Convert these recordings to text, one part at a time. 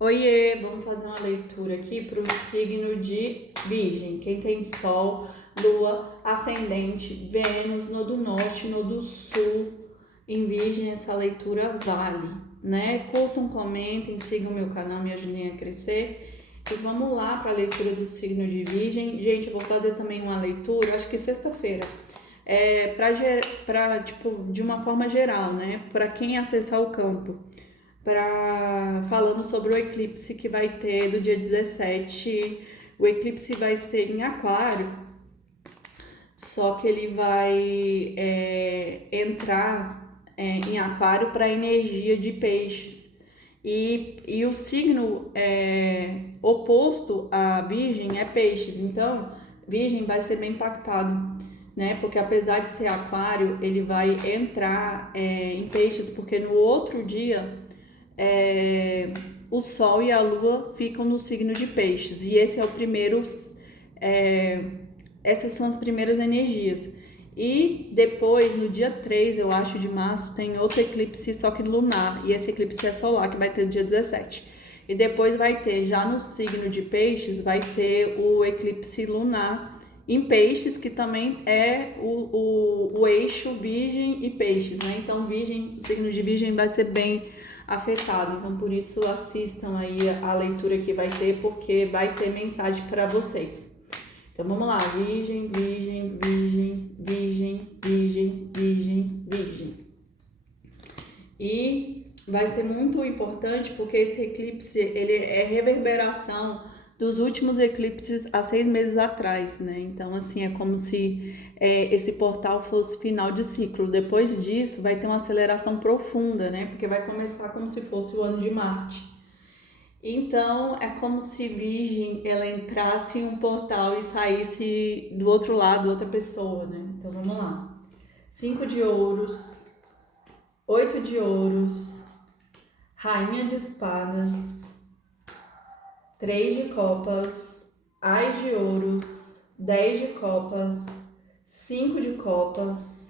Oiê, vamos fazer uma leitura aqui para o signo de Virgem. Quem tem Sol, Lua, Ascendente, Vênus, no do Norte, no do Sul, em Virgem, essa leitura vale, né? Curtam, comentem, sigam meu canal, me ajudem a crescer. E vamos lá para a leitura do signo de Virgem. Gente, eu vou fazer também uma leitura, acho que sexta-feira. Tipo, de uma forma geral, né? Para quem acessar o campo falando sobre o eclipse que vai ter do dia 17. O eclipse vai ser em Aquário, só que ele vai entrar em Aquário para a energia de Peixes. E o signo oposto à Virgem é Peixes, então Virgem vai ser bem impactado, né? Porque apesar de ser Aquário, ele vai entrar em Peixes, porque no outro dia o Sol e a Lua ficam no signo de Peixes. E esse é o primeiro. É, essas são as primeiras energias. E depois, no dia 3, eu acho, de março, tem outro eclipse, só que lunar. E esse eclipse é solar, que vai ter no dia 17. E depois vai ter, já no signo de Peixes, vai ter o eclipse lunar em Peixes, que também é o eixo Virgem e Peixes, né? Então, Virgem, o signo de Virgem vai ser bem afetado. Então, por isso, assistam aí a leitura que vai ter, porque vai ter mensagem para vocês. Então, vamos lá. Virgem, Virgem, Virgem, Virgem, Virgem, Virgem, Virgem. E vai ser muito importante porque esse eclipse, ele é reverberação dos últimos eclipses há 6 meses atrás, né? Então, assim, é como se esse portal fosse final de ciclo. Depois disso, vai ter uma aceleração profunda, né? Porque vai começar como se fosse o ano de Marte. Então, é como se Virgem, ela entrasse em um portal e saísse do outro lado, outra pessoa, né? Então, vamos lá. 5 de ouros, 8 de ouros, Rainha de espadas, 3 de copas, Ás de ouros, 10 de copas, 5 de copas,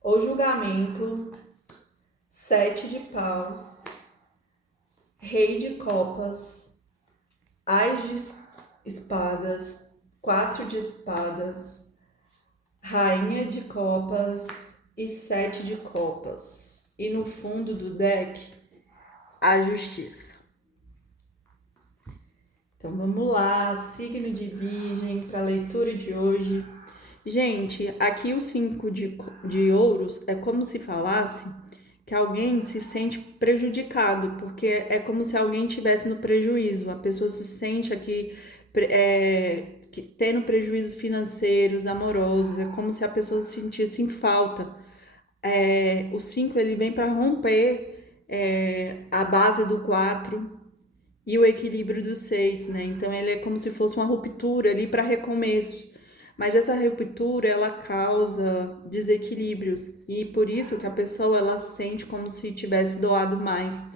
o julgamento, 7 de paus, Rei de copas, Ás de espadas, 4 de espadas, Rainha de copas e 7 de copas. E no fundo do deck, a justiça. Então vamos lá, signo de Virgem para a leitura de hoje. Gente, aqui o 5 de ouros é como se falasse que alguém se sente prejudicado, porque é como se alguém estivesse no prejuízo. A pessoa se sente aqui tendo prejuízos financeiros, amorosos, é como se a pessoa se sentisse em falta. O 5 ele vem para romper a base do 4 e o equilíbrio do 6, né? Então ele é como se fosse uma ruptura ali para recomeços. Mas essa ruptura ela causa desequilíbrios e por isso que a pessoa ela sente como se tivesse doado mais.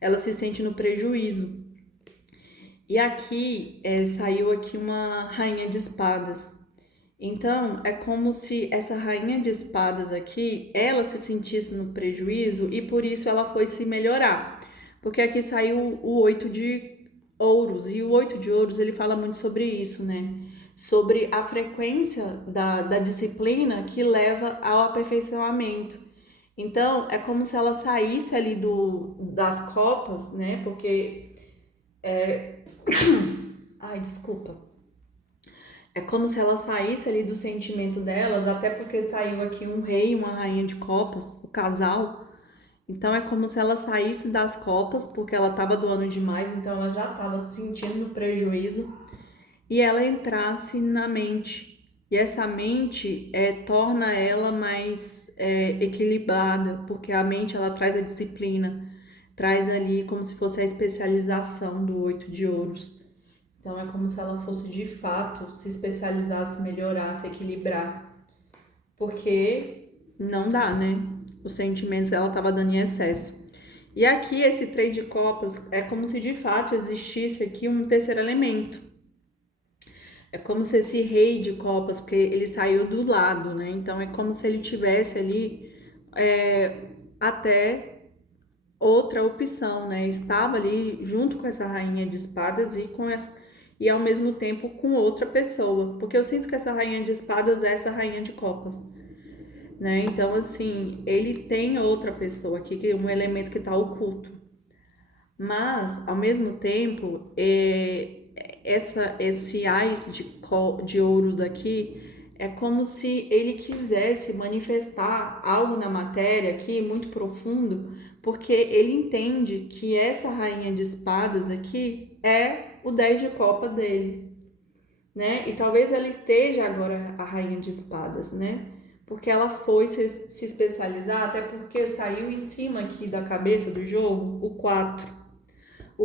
Ela se sente no prejuízo. E aqui saiu aqui uma rainha de espadas. Então é como se essa rainha de espadas aqui, ela se sentisse no prejuízo e por isso ela foi se melhorar. Porque aqui saiu o 8 de ouros e o 8 de ouros ele fala muito sobre isso, né? Sobre a frequência da disciplina que leva ao aperfeiçoamento. Então é como se ela saísse ali das copas, né? Porque ai, desculpa. É como se ela saísse ali do sentimento delas, até porque saiu aqui um rei e uma rainha de copas, o casal. Então é como se ela saísse das copas, porque ela estava doando demais, então ela já estava se sentindo no prejuízo, e ela entrasse na mente. E essa mente torna ela mais equilibrada, porque a mente ela traz a disciplina, traz ali como se fosse a especialização do 8 de ouros. Então é como se ela fosse de fato se especializasse, melhorasse, equilibrar. Porque não dá, né? Os sentimentos ela estava dando em excesso. E aqui esse 3 de copas é como se de fato existisse aqui um terceiro elemento. É como se esse rei de copas, porque ele saiu do lado, né? Então é como se ele tivesse ali até outra opção, né? Estava ali junto com essa rainha de espadas e ao mesmo tempo com outra pessoa, porque eu sinto que essa rainha de espadas é essa rainha de copas, né? Então, assim, ele tem outra pessoa aqui, que é um elemento que está oculto. Mas, ao mesmo tempo, esse ás de ouros aqui é como se ele quisesse manifestar algo na matéria aqui muito profundo, porque ele entende que essa rainha de espadas aqui é o 10 de copa dele, né? E talvez ela esteja agora a rainha de espadas, né? Porque ela foi se especializar, até porque saiu em cima aqui da cabeça do jogo o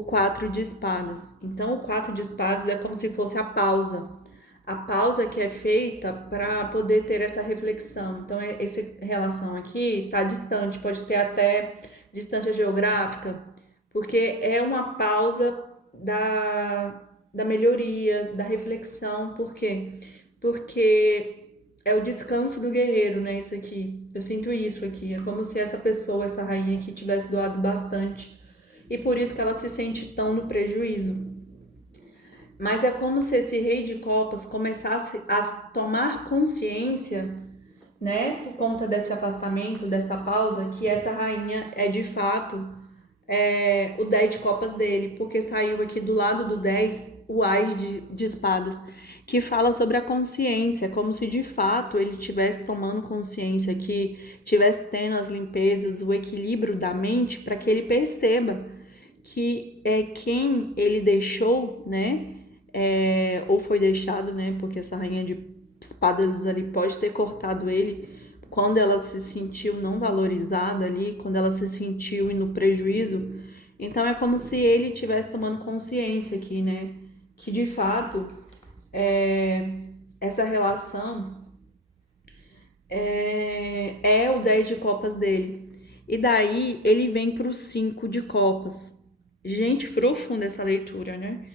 4 de espadas. Então, o 4 de espadas é como se fosse a pausa. A pausa que é feita para poder ter essa reflexão. Então, essa relação aqui está distante, pode ter até distância geográfica, porque é uma pausa da melhoria, da reflexão. Por quê? Porque é o descanso do guerreiro, né? Isso aqui. Eu sinto isso aqui. É como se essa pessoa, essa rainha aqui, tivesse doado bastante e por isso que ela se sente tão no prejuízo. Mas é como se esse rei de copas começasse a tomar consciência, né, por conta desse afastamento, dessa pausa, que essa rainha é de fato o 10 de copas dele, porque saiu aqui do lado do 10 o ás de espadas, que fala sobre a consciência, como se de fato ele estivesse tomando consciência aqui, estivesse tendo as limpezas, o equilíbrio da mente, para que ele perceba que é quem ele deixou, né? Ou foi deixado, né? Porque essa rainha de espadas ali pode ter cortado ele quando ela se sentiu não valorizada ali, quando ela se sentiu no prejuízo. Então é como se ele estivesse tomando consciência aqui, né? Que de fato essa relação é o 10 de copas dele. E daí ele vem para o 5 de copas. Gente, profunda essa leitura, né?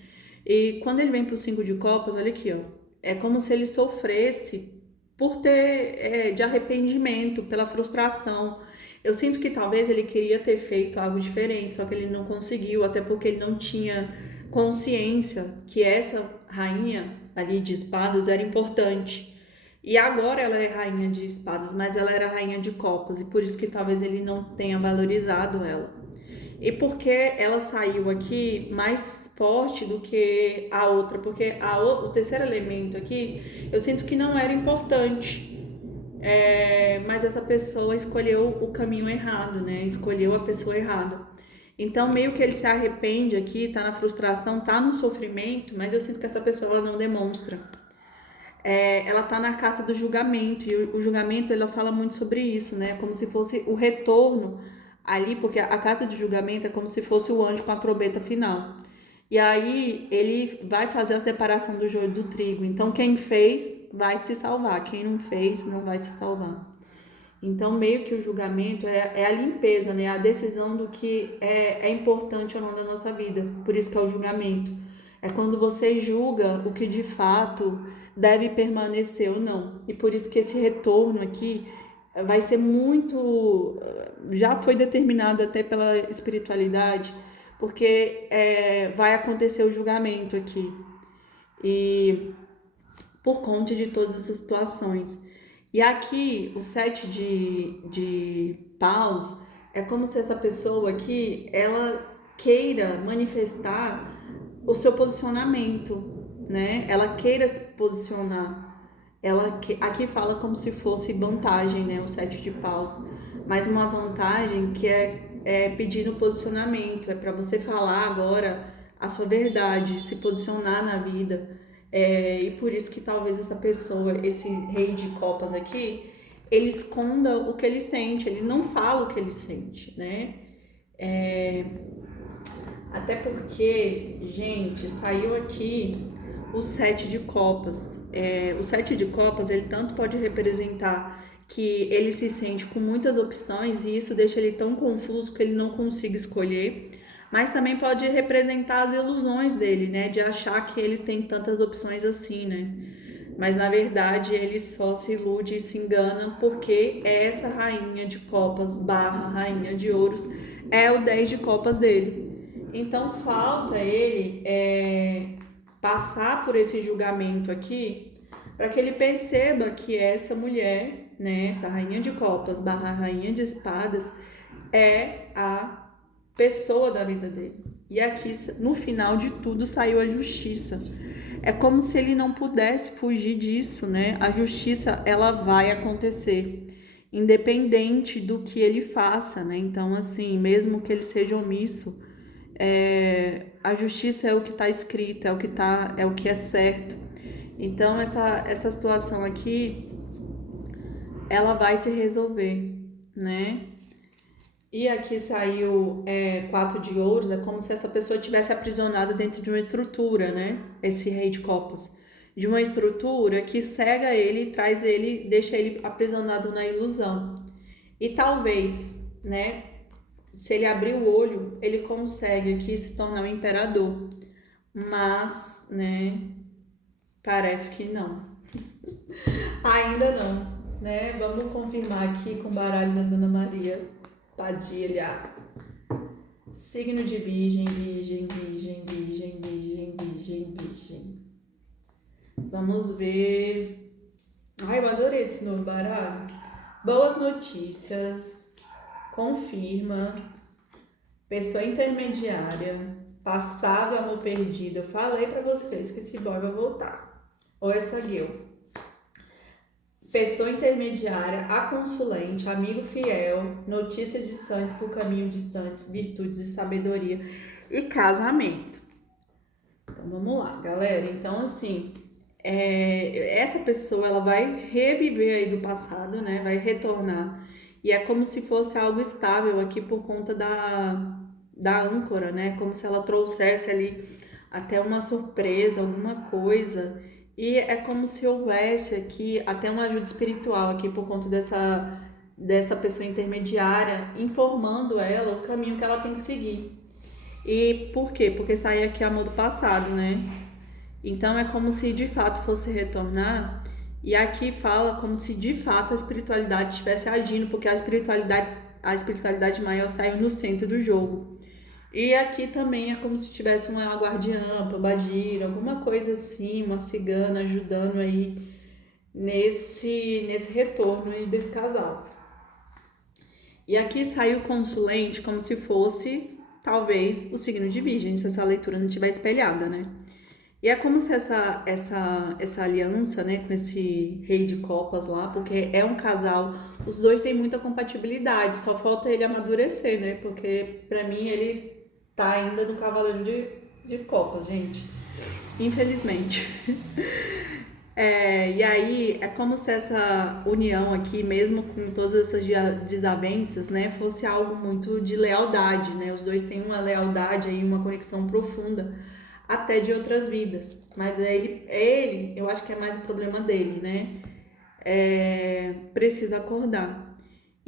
E quando ele vem para o 5 de copas, olha aqui, ó. É como se ele sofresse por ter de arrependimento, pela frustração. Eu sinto que talvez ele queria ter feito algo diferente, só que ele não conseguiu, até porque ele não tinha consciência que essa rainha ali de espadas era importante. E agora ela é rainha de espadas, mas ela era rainha de copas, e por isso que talvez ele não tenha valorizado ela. E porque ela saiu aqui mais forte do que a outra, porque o terceiro elemento aqui, eu sinto que não era importante, mas essa pessoa escolheu o caminho errado, né? Escolheu a pessoa errada. Então, meio que ele se arrepende aqui, tá na frustração, tá no sofrimento, mas eu sinto que essa pessoa ela não demonstra. Ela tá na carta do julgamento, e o julgamento ela fala muito sobre isso, né? Como se fosse o retorno ali, porque a carta de julgamento é como se fosse o anjo com a trombeta final. E aí ele vai fazer a separação do joio do trigo. Então quem fez vai se salvar, quem não fez não vai se salvar. Então meio que o julgamento é a limpeza, né? A decisão do que é importante ou não na nossa vida. Por isso que é o julgamento. É quando você julga o que de fato deve permanecer ou não. E por isso que esse retorno aqui vai ser muito. Já foi determinado até pela espiritualidade, porque vai acontecer o julgamento aqui. E por conta de todas essas situações. E aqui, o 7 de paus, é como se essa pessoa aqui, ela queira manifestar o seu posicionamento, né? Ela queira se posicionar. Aqui fala como se fosse vantagem, né? O 7 de paus. Mas uma vantagem que é pedir o posicionamento. É para você falar agora a sua verdade, se posicionar na vida. E por isso que talvez essa pessoa, esse rei de copas aqui, ele esconda o que ele sente. Ele não fala o que ele sente, né? Até porque, gente, saiu aqui o 7 de copas. O 7 de copas, ele tanto pode representar que ele se sente com muitas opções e isso deixa ele tão confuso que ele não consiga escolher, mas também pode representar as ilusões dele, né, de achar que ele tem tantas opções assim, né? Mas na verdade ele só se ilude e se engana porque essa rainha de copas barra rainha de ouros é o 10 de copas dele. Então falta ele passar por esse julgamento aqui para que ele perceba que essa mulher, né, essa rainha de copas barra rainha de espadas, é a pessoa da vida dele. E aqui, no final de tudo, saiu a justiça. É como se ele não pudesse fugir disso, né? A justiça, ela vai acontecer, independente do que ele faça, né? Então, assim, mesmo que ele seja omisso, a justiça é o que está escrito, é o que é certo. Então, essa situação aqui, ela vai se resolver, né? E aqui saiu 4 de ouros, é como se essa pessoa tivesse aprisionada dentro de uma estrutura, né? Esse rei de copas. De uma estrutura que cega ele, traz ele, deixa ele aprisionado na ilusão. E talvez, né? Se ele abrir o olho, ele consegue aqui se tornar um imperador. Mas, né? Parece que não. Ainda não, né? Vamos confirmar aqui com o baralho da Dona Maria Padilha. Signo de virgem, virgem, virgem, virgem, virgem, virgem, virgem. Vamos ver. Ai, eu adorei esse novo baralho. Boas notícias. Confirma. Pessoa intermediária. Passado, amor perdido. Eu falei pra vocês que esse boy vai voltar. Ou essa girl. Pessoa intermediária, a consulente, amigo fiel, notícias distantes por caminho distantes, virtudes e sabedoria e casamento. Então vamos lá, galera. Então assim, essa pessoa ela vai reviver aí do passado, né? Vai retornar e é como se fosse algo estável aqui por conta da âncora, né? Como se ela trouxesse ali até uma surpresa, alguma coisa. E é como se houvesse aqui até uma ajuda espiritual aqui por conta dessa pessoa intermediária, informando ela o caminho que ela tem que seguir. E por quê? Porque sai aqui amor do passado, né? Então é como se de fato fosse retornar. E aqui fala como se de fato a espiritualidade estivesse agindo, porque a espiritualidade maior saiu no centro do jogo. E aqui também é como se tivesse uma guardiã, Pombagira, alguma coisa assim, uma cigana ajudando aí nesse retorno aí desse casal. E aqui saiu o consulente como se fosse, talvez, o signo de Virgem, se essa leitura não estiver espelhada, né? E é como se essa aliança, né, com esse rei de copas lá, porque é um casal, os dois têm muita compatibilidade, só falta ele amadurecer, né? Porque pra mim ele tá ainda no cavaleiro de copas, gente. Infelizmente. E aí é como se essa união aqui, mesmo com todas essas desavenças, né, fosse algo muito de lealdade, né? Os dois têm uma lealdade aí, uma conexão profunda, até de outras vidas. Mas eu acho que é mais o problema dele, né? Precisa acordar.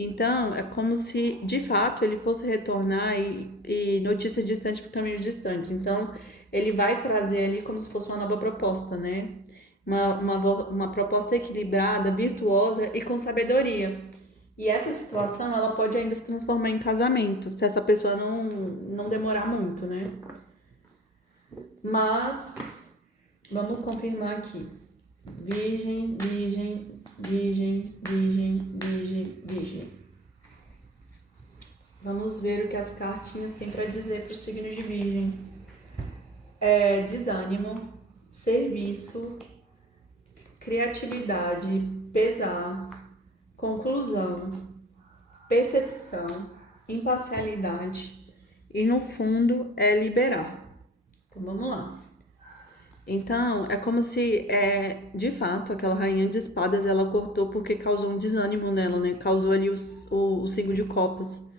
Então, é como se, de fato, ele fosse retornar e notícias distantes por caminhos distantes. Então, ele vai trazer ali como se fosse uma nova proposta, né? Uma proposta equilibrada, virtuosa e com sabedoria. E essa situação, ela pode ainda se transformar em casamento, se essa pessoa não demorar muito, né? Mas, vamos confirmar aqui. Virgem, virgem, virgem, virgem, virgem, virgem. Vamos ver o que as cartinhas têm para dizer para o signo de virgem. Desânimo, serviço, criatividade, pesar, conclusão, percepção, imparcialidade e no fundo é liberar. Então vamos lá. Então, é como se, de fato, aquela rainha de espadas, ela cortou porque causou um desânimo nela, né? Causou ali o 5 de copas.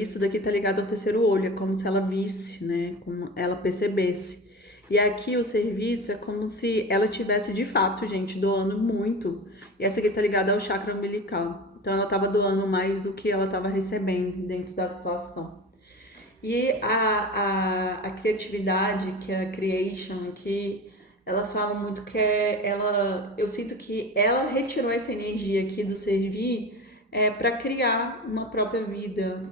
Isso daqui tá ligado ao terceiro olho, é como se ela visse, né? Como ela percebesse. E aqui o serviço é como se ela tivesse, de fato, gente, doando muito. E essa aqui tá ligada ao chakra umbilical. Então, ela tava doando mais do que ela tava recebendo dentro da situação. E a criatividade, que é a creation aqui, ela fala muito que eu sinto que ela retirou essa energia aqui do servir para criar uma própria vida,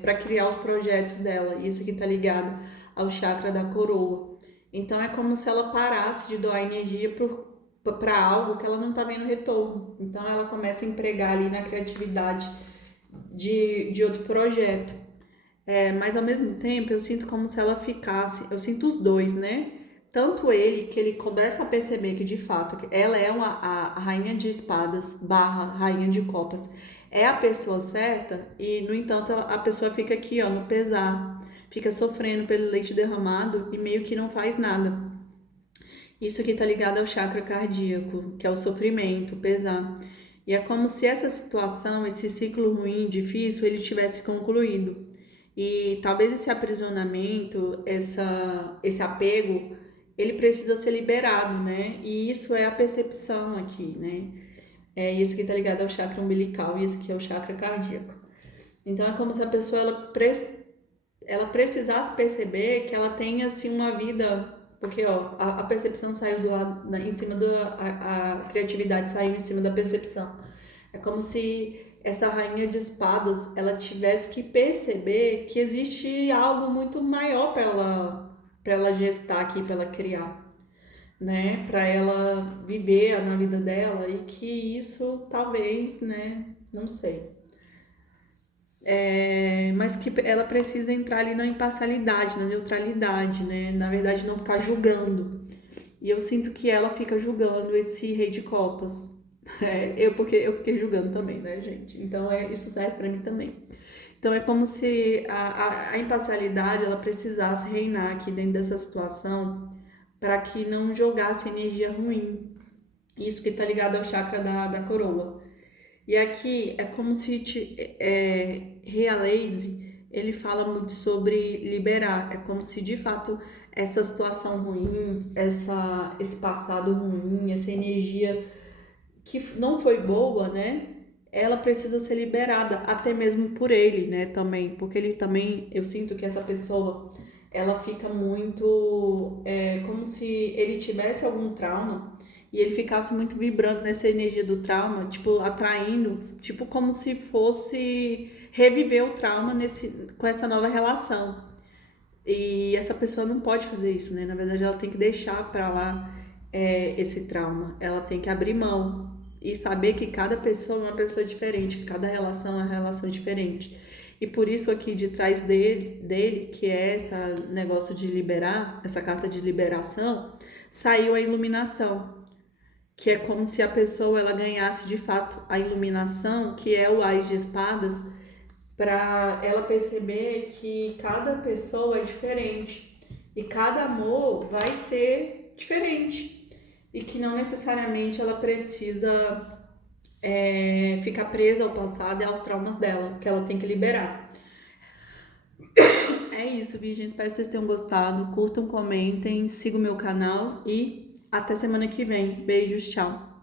para criar os projetos dela. E isso aqui tá ligado ao chakra da coroa. Então é como se ela parasse de doar energia para algo que ela não tá vendo retorno. Então ela começa a empregar ali na criatividade de outro projeto. Mas ao mesmo tempo eu sinto como se ela ficasse, eu sinto os dois, né? Tanto ele, que ele começa a perceber que de fato ela é a rainha de espadas barra rainha de copas, é a pessoa certa, e no entanto a pessoa fica aqui, ó, no pesar, fica sofrendo pelo leite derramado e meio que não faz nada. Isso aqui tá ligado ao chakra cardíaco, que é o sofrimento, o pesar. E é como se essa situação, esse ciclo ruim, difícil, ele tivesse concluído. E talvez esse aprisionamento, esse apego, ele precisa ser liberado, né? E isso é a percepção aqui, né? Isso aqui tá ligado ao chakra umbilical e esse aqui é o chakra cardíaco. Então é como se a pessoa ela precisasse perceber que ela tem assim uma vida, porque ó, a percepção saiu do lado, em cima a criatividade saiu em cima da percepção. É como se essa rainha de espadas ela tivesse que perceber que existe algo muito maior para ela gestar aqui, para ela criar, né? Para ela viver na vida dela e que isso talvez, né? Não sei. Mas que ela precisa entrar ali na imparcialidade, na neutralidade, né? Na verdade, não ficar julgando. E eu sinto que ela fica julgando esse rei de copas. Porque eu fiquei julgando também, né, gente? Então, isso serve pra mim também. Então, é como se a imparcialidade, ela precisasse reinar aqui dentro dessa situação para que não jogasse energia ruim. Isso que tá ligado ao chakra da coroa. E aqui é como se Realize, ele fala muito sobre liberar. É como se de fato essa situação ruim, esse passado ruim, essa energia que não foi boa, né? Ela precisa ser liberada, até mesmo por ele, né? Também, porque ele também, eu sinto que essa pessoa, ela fica muito, como se ele tivesse algum trauma e ele ficasse muito vibrando nessa energia do trauma, tipo atraindo, tipo como se fosse reviver o trauma com essa nova relação. E essa pessoa não pode fazer isso, né? Na verdade, ela tem que deixar pra lá esse trauma. Ela tem que abrir mão e saber que cada pessoa é uma pessoa diferente, que cada relação é uma relação diferente. E por isso aqui de trás dele, que é esse negócio de liberar, essa carta de liberação, saiu a iluminação, que é como se a pessoa ela ganhasse de fato a iluminação, que é o Ás de Espadas, para ela perceber que cada pessoa é diferente e cada amor vai ser diferente e que não necessariamente ela precisa ficar presa ao passado e aos traumas dela, que ela tem que liberar. É isso, Virgem. Espero que vocês tenham gostado. Curtam, comentem, sigam o meu canal e até semana que vem. Beijos, tchau.